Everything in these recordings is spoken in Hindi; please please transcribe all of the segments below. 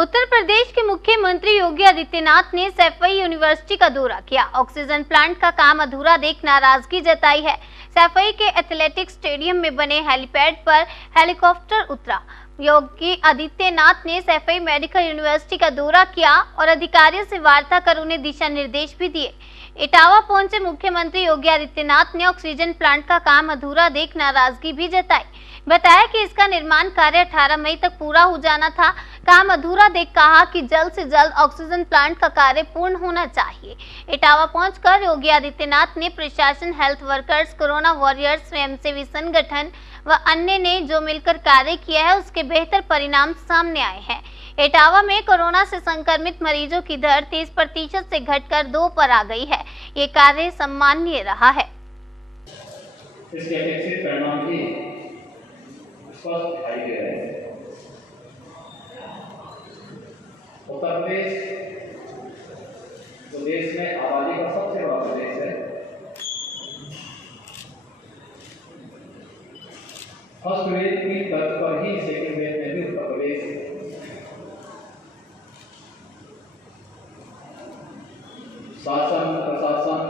उत्तर प्रदेश के मुख्यमंत्री योगी आदित्यनाथ ने सैफई यूनिवर्सिटी का दौरा किया। ऑक्सीजन प्लांट का काम अधूरा देख नाराजगी जताई है। सैफई के एथलेटिक्स स्टेडियम में बने हेलीपैड पर हेलीकॉप्टर उतरा। योगी आदित्यनाथ ने सैफई मेडिकल यूनिवर्सिटी का दौरा किया और अधिकारियों से वार्ता कर उन्हें दिशा निर्देश भी दिए। इटावा पहुंचे मुख्यमंत्री योगी आदित्यनाथ ने ऑक्सीजन प्लांट का काम अधूरा देख नाराजगी भी जताई। बताया कि इसका निर्माण कार्य 18 मई तक पूरा हो जाना था। काम अधूरा देख कहा कि जल्द से जल्द ऑक्सीजन प्लांट का कार्य पूर्ण होना चाहिए। इटावा पहुंचकर योगी आदित्यनाथ ने प्रशासन, हेल्थ वर्कर्स, कोरोना वॉरियर्स, स्वयंसेवी संगठन व अन्य ने जो मिलकर कार्य किया है उसके बेहतर परिणाम सामने आए हैं। इटावा में कोरोना से संक्रमित मरीजों की दर 30% से घटकर 2 पर आ गई है। ये कार्य सम्माननीय रहा है। इसके अपेक्षित परिणाम भी स्पष्ट दिखाई दे रहे हैं। उत्तर प्रदेश जो देश में आबादी का सबसे बड़ा प्रदेश है, फर्स्ट वेव की तर्ज पर ही सेकेंड वेव में भी उत्तर प्रदेश शासन, प्रशासन,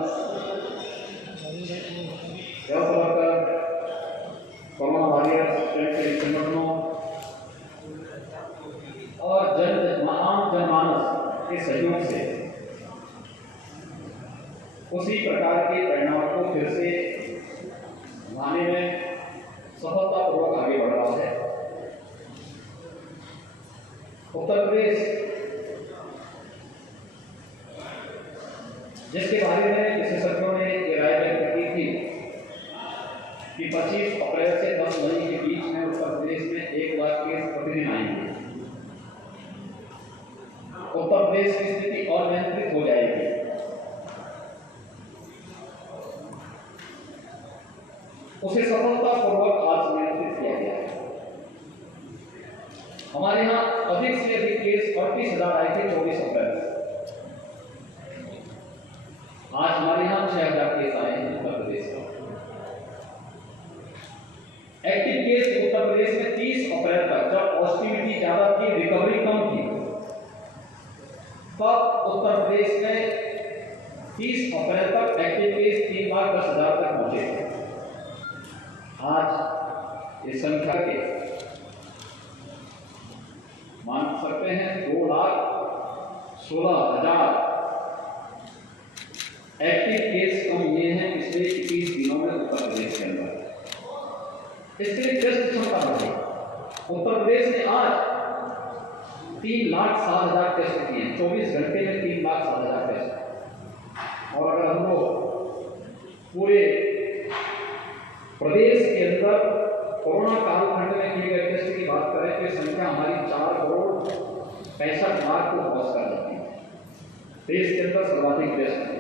हेल्थ वर्कर, कोरोना वॉरियर्स, स्वयंसेवी संगठनों और आम जनमानस के सहयोग से उसी प्रकार के परिणाम को फिर से लाने में सफलतापूर्वक आगे बढ़ रहा है। उत्तर प्रदेश जिसके बारे में विशेषज्ञों ने ये राय व्यक्त की थी कि 25 अप्रैल से 10 मई के बीच में उत्तर प्रदेश में 1 लाख केस प्रतिदिन आएंगे, उत्तर प्रदेश की स्थिति और नियंत्रित हो जाएगी। उसे सफलतापूर्वक आज नियंत्रित किया गया है। हमारे यहाँ अधिक से अधिक केस 38,000 आए थे 24 अप्रैल। आज हमारे यहाँ 6,000 केस आए हैं उत्तर प्रदेश में। एक्टिव केस उत्तर प्रदेश में 30 अप्रैल तक, जब पॉजिटिविटी ज्यादा थी, रिकवरी कम थी, तब उत्तर प्रदेश में 30 अप्रैल तक एक्टिव केस 3,10,000 तक पहुंचे थे। आज इस संख्या के मान सकते हैं 2,16,000 एक्टिव केस कम ये हैं पिछले 21 दिनों में उत्तर प्रदेश के अंदर। इसके लिए टेस्ट क्षमता बढ़ी। उत्तर प्रदेश ने आज 3,07,000 टेस्ट किए, 24 घंटे में 3,07,000 टेस्ट। और अगर हम लोग पूरे प्रदेश के अंदर कोरोना कालखंड में किए गए टेस्ट की बात करें तो संख्या हमारी 4,65,00,000 को क्रॉस कर जाती है। देश के अंदर सर्वाधिक टेस्ट है।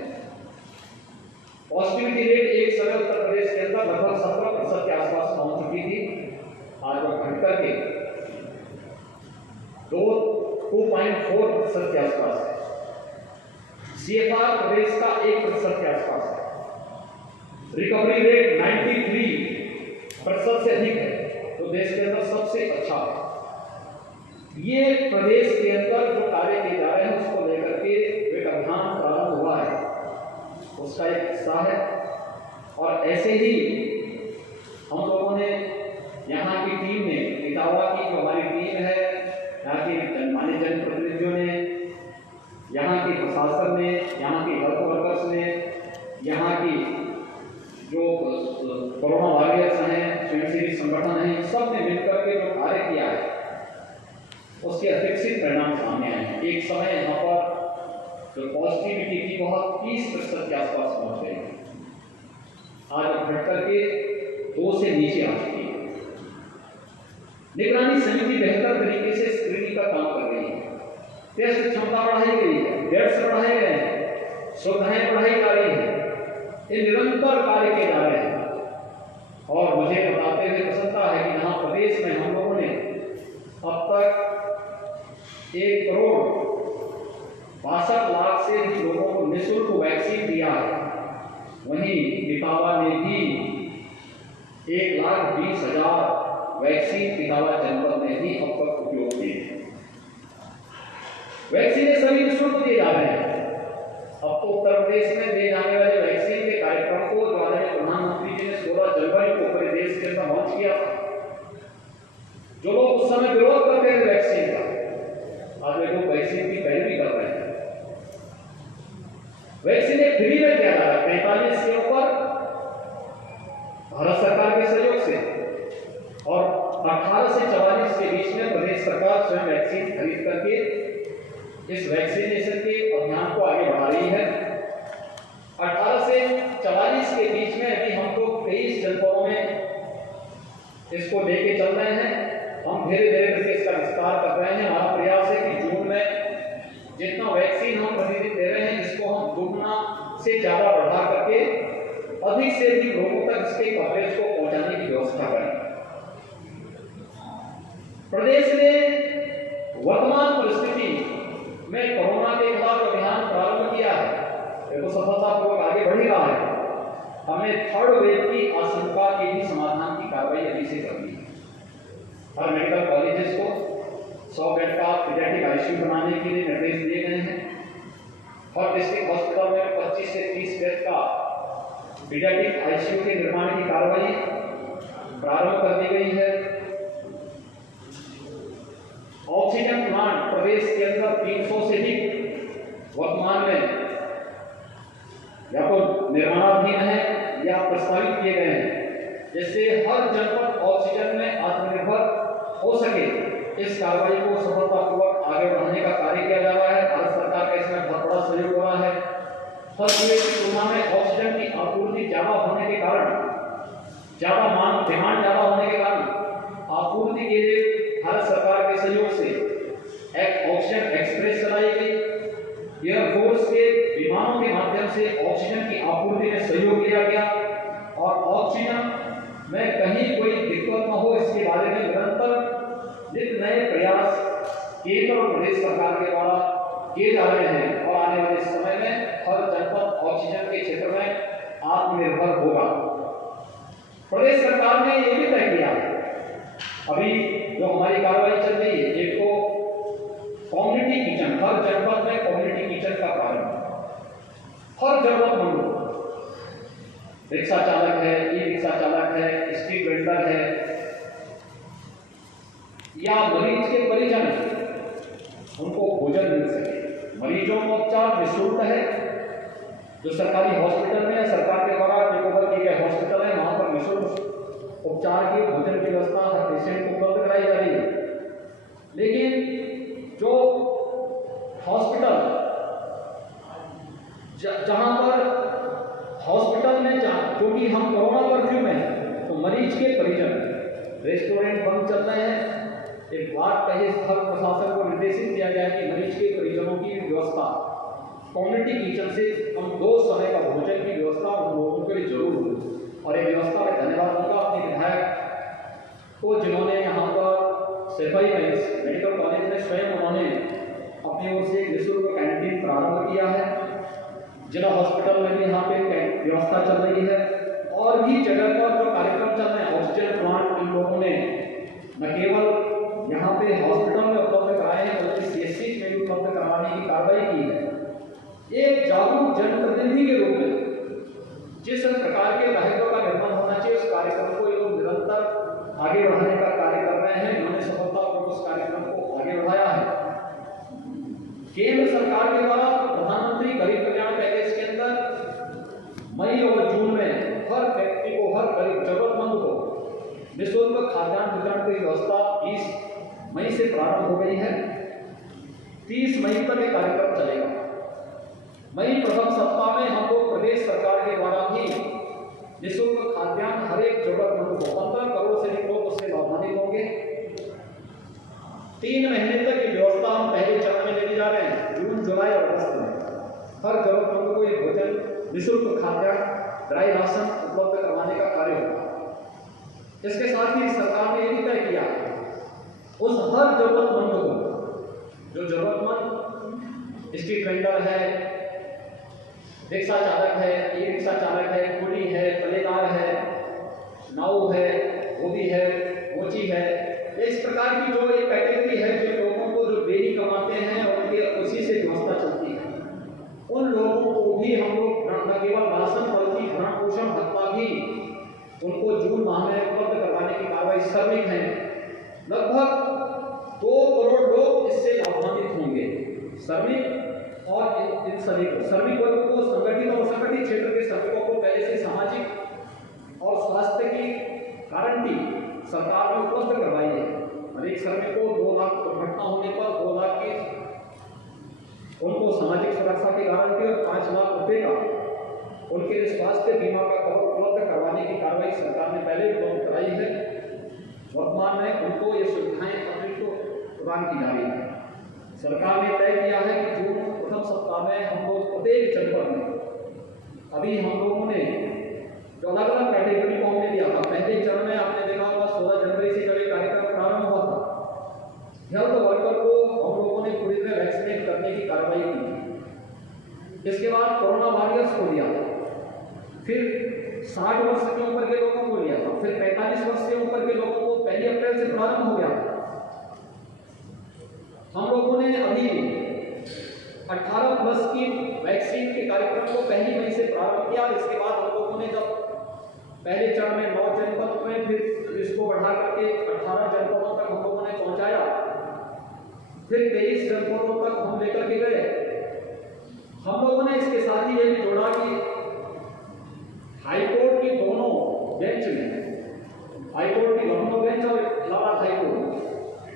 पॉजिटिविटी रेट एक समय उत्तर प्रदेश के अंदर लगभग 17% के आसपास पहुंच चुकी थी। आज वह घटकर के 2.4% के आसपास है। CFR प्रदेश का 1% के आसपास है। रिकवरी रेट 93% से अधिक है, तो देश के अंदर सबसे अच्छा है। ये प्रदेश के अंदर जो कार्य किए जा रहे हैं उसको लेकर के एक अभियान प्रारंभ हुआ है, उसका एक हिस्सा है। और ऐसे ही हम लोगों ने यहाँ की टीम ने, इटावा की जो हमारी टीम है, यहाँ की मान्य जनप्रतिनिधियों ने, यहाँ की प्रशासन ने, यहाँ की हेल्थ वर्कर्स ने, यहाँ की जो कोरोना वॉरियर्स हैं, स्वयंसेवी संगठन हैं, सब ने मिलकर के जो कार्य किया है उसके अपेक्षित परिणाम सामने आए हैं। एक समय यहाँ पर जो पॉजिटिविटी थी बहुत 30% के आसपास पहुंच गई, आज घट करके 2 से नीचे आ चुकी है। निगरानी समिति बेहतर तरीके से स्क्रीनिंग का काम कर रही है। टेस्ट क्षमता बढ़ाई गई है, बेड्स बढ़ाए गए हैं, सुविधाएं बढ़ाई जा रही है। ये निरंतर कार्य किए जा रहे हैं। और मुझे बताते हुए प्रसन्नता है कि यहाँ प्रदेश में हम लोगों ने अब तक 1,62,00,000 से भी लोगों को निःशुल्क वैक्सीन दिया है। वहीं इटावा ने भी 1,20,000 वैक्सीन इटावा जनपद में भी अब तक उपयोग किए हैं। वैक्सीन सभी निःशुल्क दिए जा रहे हैं। अब तो उत्तर प्रदेश में दिए जाने वाले वैक्सीन के कार्यक्रम को जो आदरणीय प्रधानमंत्री जी ने 16 जनवरी को पूरे देश के अंदर लॉन्च किया था। जो लोग उस समय विरोध करते थे वैक्सीन का, आज वे लोग वैक्सीन की पैरवी कर रहे हैं। वैक्सीन फ्री में दिया जा रहा है 45 सीटों पर भारत सरकार के सहयोग से, और 18 से 44 के बीच में प्रदेश सरकार स्वयं वैक्सीन खरीद करके इस वैक्सीनेशन के अभियान को आगे बढ़ा रही है। 18 से 44 के बीच में अभी हम लोग 23 जनपदों में इसको लेके चल रहे हैं। हम धीरे धीरे करके इसका विस्तार कर रहे हैं। हमारा प्रयास है कि जून में जितना वैक्सीन हम प्रतिदिन दे रहे हैं इसको हम दुगना से ज्यादा बढ़ा करके अधिक से अधिक लोगों तक इसके कवरेज को पहुंचाने की व्यवस्था करें। प्रदेश ने वर्तमान परिस्थिति में कोरोना के खिलाफ अभियान प्रारंभ किया है, ये तो सफलतापूर्वक आगे बढ़ ही रहा है। हमने थर्ड वेव की आशंका के भी समाधान की कार्रवाई अभी से कर दी है। हर मेडिकल कॉलेजेस को 100 बेड का पीडियाट्रिक आईसीयू बनाने के लिए निर्देश दिए गए हैं। हर डिस्ट्रिक्ट हॉस्पिटल में 25 से 30 बेड का पीडियाट्रिक आईसीयू के निर्माण की कार्रवाई प्रारंभ कर दी गई है। ऑक्सीजन प्लांट प्रदेश के अंदर 300 से अधिक वर्तमान में या तो निर्माणाधीन है या प्रस्तावित किए गए हैं, जिससे हर जनपद ऑक्सीजन में आत्मनिर्भर हो सके। इस कार्रवाई को सफलतापूर्वक आगे बढ़ाने का कार्य किया जा रहा है। भारत सरकार का इसमें बहुत बड़ा सहयोग हो रहा है। फर्स्ट वेव की तुलना में ऑक्सीजन की आपूर्ति ज्यादा होने के कारण, ज्यादा मांग डिमांड ज्यादा होने के कारण आपूर्ति के लिए भारत सरकार के सहयोग से एक ऑक्सीजन एक्सप्रेस चलाई गई। एयरफोर्स के विमानों के माध्यम से ऑक्सीजन की आपूर्ति में सहयोग लिया गया और ऑक्सीजन में कहीं कोई दिक्कत न हो इसके बारे में निरंतर नित्य नए प्रयास केंद्र और प्रदेश सरकार के द्वारा किए जा रहे हैं और आने वाले समय में हर जनपद ऑक्सीजन के क्षेत्र में आत्मनिर्भर होगा। प्रदेश सरकार ने यह भी तय किया, अभी जो हमारी कार्रवाई चल रही है, एक तो कम्युनिटी किचन, हर जनपद में कम्युनिटी किचन का प्रारंभ। हर जरूरतमंद रिक्शा चालक है, ई रिक्शा चालक है, स्ट्रीट वेंडर है या मरीज के परिजन, उनको भोजन मिल सके। मरीजों को उपचार निःशुल्क है। जो सरकारी हॉस्पिटल में सरकार के द्वारा टेक ओवर किए गए हॉस्पिटल है, वहां पर निःशुल्क उपचार की भोजन की व्यवस्था हर पेशेंट को उपलब्ध कराई जा रही है। लेकिन जो हॉस्पिटल जहां पर हॉस्पिटल में क्योंकि हम कोरोना कर्फ्यू में हैं, तो मरीज के परिजन, रेस्टोरेंट बंद चल रहे हैं। एक बात कहे, हर प्रशासन को निर्देशित किया गया है कि मरीज के परिजनों की व्यवस्था कम्युनिटी किचन से हम 2 समय का भोजन की व्यवस्था उन लोगों के लिए जरूर हो। और एक व्यवस्था में धन्यवाद दूंगा अपने विधायक को, जिन्होंने यहाँ पर सैफई मेडिकल कॉलेज में स्वयं उन्होंने अपनी ओर से निःशुल्क कैंटीन प्रारंभ किया है। जिला हॉस्पिटल में भी यहाँ पे व्यवस्था चल रही है और भी जगह पर जो कार्यक्रम चल रहे हैं। ऑक्सीजन प्लांट इन लोगों ने न केवल यहाँ पे हॉस्पिटल में उपलब्ध कराए हैं, बल्कि सीएचसी में भी उपलब्ध करवाने की कार्रवाई की है। एक जागरूक जनप्रतिनिधि के रूप में जिस प्रकार के दायित्व का निर्माण होना चाहिए, उस कार्यक्रम को ये लोग निरंतर आगे बढ़ाने का कार्य कर रहे हैं। उन्होंने सफलतापूर्वक उस कार्यक्रम को आगे बढ़ाया है। केंद्र सरकार के द्वारा प्रधानमंत्री गरीब कल्याण पैकेज के अंदर मई और जून में हर व्यक्ति को, हर गरीब जरूरतमंद को निःशुल्क खाद्यान्न वितरण की व्यवस्था 30 मई से प्रारंभ हो गई है। 30 मई तक यह कार्यक्रम चलेगा। मई प्रथम सप्ताह में हम लोग प्रदेश सरकार के द्वारा भी निःशुल्क खाद्यान्न हर एक जरूरतमंद को 15 करोड़ से अधिक लोग उससे लाभान्वित होंगे। 3 महीने तक ये व्यवस्था हम पहले चरण में लेके जा रहे हैं। जून, जुलाई और अगस्त में हर जरूरतमंद को ये भोजन, निःशुल्क खाद्यान्न, ड्राई राशन उपलब्ध करवाने का कार्य होगा। इसके साथ ही सरकार ने ये भी तय किया, उस हर जरूरतमंद को, जो जरूरतमंद स्ट्रीट वेंडर है, रिक्शा चालक है, ई रिक्शा चालक है, कुली है, पलेदार है, नाव है, धोबी है, मोची है, इस प्रकार की जो एक कैटेगरी है, जो लोगों को जो डेली कमाते हैं और उनके श्रमिक वर्ग को, संगठित और असंगठित क्षेत्र के श्रमिकों को पहले से सामाजिक और स्वास्थ्य की गारंटी सरकार ने उपलब्ध करवाई है। हर एक श्रमिक को 2 लाख दुर्घटना होने पर 2 लाख की उनको सामाजिक सुरक्षा की गारंटी और 5 लाख रुपए का उनके लिए स्वास्थ्य बीमा का कवर उपलब्ध करवाने की कार्रवाई सरकार ने पहले उपलब्ध कराई है। वर्तमान में उनको ये सुविधाएं अतिरिक्त प्रदान की जा रही है। सरकार ने तय किया है कि जून प्रथम सप्ताह में हम लोग प्रत्येक जनपद में, अभी हम लोगों ने जो अलग अलग कैटेगरी को हमने लिया था, पहले चरण में आपने देखा होगा 16 जनवरी से जब ये कार्यक्रम प्रारंभ हुआ था, हेल्थ वर्कर को हम लोगों ने पूरी तरह वैक्सीनेट करने की कार्रवाई की। इसके बाद कोरोना वॉरियर्स को लिया था, फिर 60 वर्ष के ऊपर के लोगों को लिया था, फिर 45 वर्ष से ऊपर के लोगों को 1 अप्रैल से प्रारंभ हो गया। हम लोगों ने अभी 18 प्लस की वैक्सीन के कार्यक्रम को 1 मई से प्रारंभ किया। इसके बाद हम लोगों ने जब पहले चरण में 9 जनपद में, फिर इसको बढ़ा करके 18 जनपदों तक हम लोगों ने पहुंचाया, फिर 23 जनपदों तक हम लेकर के गए। हम लोगों ने इसके साथ ही ये भी जोड़ा कि हाईकोर्ट की दोनों बेंच में, हाईकोर्ट की लखनऊ बेंच और इलाहाबाद हाईकोर्ट,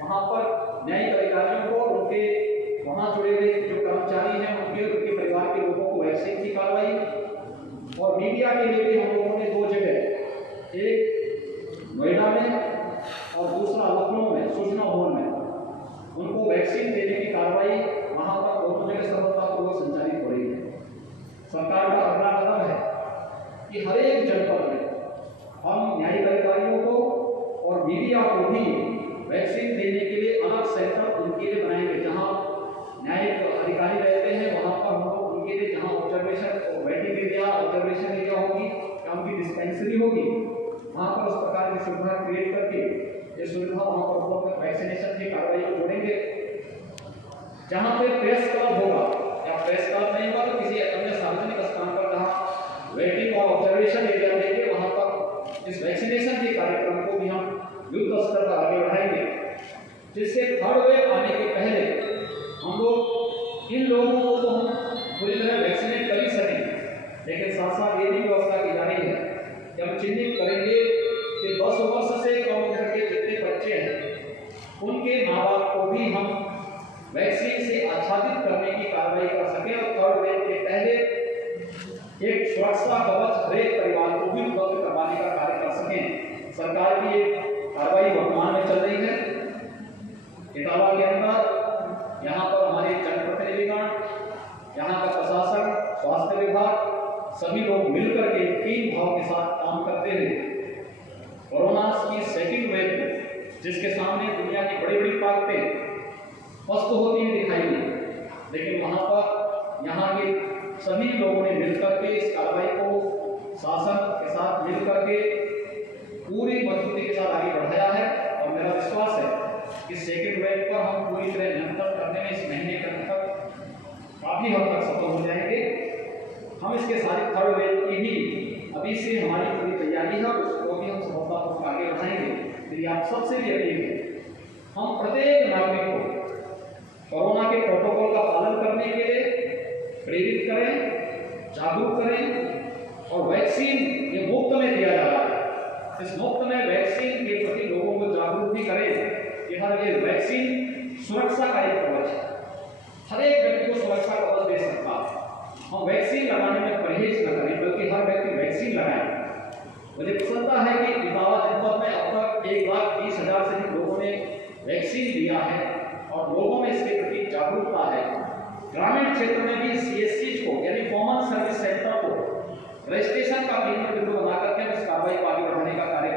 वहां पर न्यायिक अधिकारियों को, उनके वहां जुड़े हुए जो कर्मचारी हैं उनके परिवार के लोगों को वैक्सीन की कार्रवाई, और मीडिया के लिए भी हम लोगों ने 2 जगह, एक नोएडा में और दूसरा लखनऊ में सूचना भवन में, उनको वैक्सीन देने की कार्रवाई वहां पर दोनों जगह सफलतापूर्वक संचालित हो रही है। सरकार का अगला कदम है कि हर एक जनपद में हम न्यायिक अधिकारियों को और मीडिया को भी वैक्सीन देने के लिए अलग सेंटर उनके लिए बनाएंगे। जहां न्यायिक अधिकारी रहते हैं वहां पर हम लोग उनके लिए, जहां observation waiting area, observation area होगी या उनकी डिस्पेंसरी होगी, वहां पर उस प्रकार की सुविधा क्रिएट करके ये सुविधा वहां पर उपलब्ध वैक्सीनेशन की कार्रवाई को जोड़ेंगे। जहां पे प्रेस क्लब होगा या प्रेस क्लब नहीं होगा तो किसी अन्य सार्वजनिक स्थान पर जहां वेटिंग और ऑब्जर्वेशन एरिया देंगे, वहां पर इस वैक्सीनेशन के कार्यक्रम को भी हम युद्ध स्तर पर आगे बढ़ाएंगे, जिससे 3rd वेव आने के पहले हम लोग इन लोगों को तो हम पूरी तरह वैक्सीनेट कर ही सकें, लेकिन साथ साथ ये भी व्यवस्था की जा रही है कि हम चिन्हित करेंगे कि 10 वर्ष से कम उम्र के जितने बच्चे हैं उनके माँ बाप को भी हम वैक्सीन से आच्छादित करने की कार्रवाई कर सकें और 3rd वेव के पहले एक सुरक्षा कवच हर एक परिवार को भी उपलब्ध करवाने का कार्य कर सकें। सरकार की एक कार्रवाई वर्तमान में चल रही है इटावा के अंदर। यहाँ पर हमारे जनप्रतिनिधिगण, यहाँ का प्रशासन, स्वास्थ्य विभाग, सभी लोग मिलकर के टीम भाव के साथ काम करते हैं। कोरोना की 2nd वेव जिसके सामने दुनिया की बड़ी बड़ी ताकतें स्पष्ट होती हुई दिखाई दी, लेकिन वहाँ पर यहाँ के सभी लोगों ने मिलकर के इस कार्रवाई को शासन के साथ मिलकर के पूरी मजबूती के साथ आगे बढ़ाया है। और मेरा विश्वास है कि 2nd वेव पर हम पूरी तरह नियंत्रण करने में इस महीने के अंत तक काफी हद तक सफल हो जाएंगे। हम इसके साथ 3rd वेव की भी अभी से हमारी पूरी तैयारी है और उसको भी हम सफलतापूर्वक आगे बढ़ाएंगे। मेरी आप सबसे भी अपील है, हम प्रत्येक नागरिक को कोरोना के प्रोटोकॉल का पालन करने के लिए प्रेरित करें, जागरूक करें। और वैक्सीन ये मुफ्त में दिया जा रहा है, इस मुफ्त में वैक्सीन के प्रति लोगों को जागरूक भी करें कि हर ये वैक्सीन सुरक्षा का एक कवच है, हर एक व्यक्ति को सुरक्षा कवच दे सकता है। हम वैक्सीन लगाने में परहेज न करें, बल्कि हर व्यक्ति वैक्सीन लगाए। मुझे प्रसन्नता है कि इटावा जनपद में अब तक 1,20,000 से अधिक लोगों ने वैक्सीन लिया है और लोगों में इसके प्रति जागरूकता है। ग्रामीण क्षेत्र में भी CSC को यानी कॉमन सर्विस सेंटर को रजिस्ट्रेशन का केंद्र बिंदु बना करके इस कार्रवाई को आगे बढ़ाने का कार्य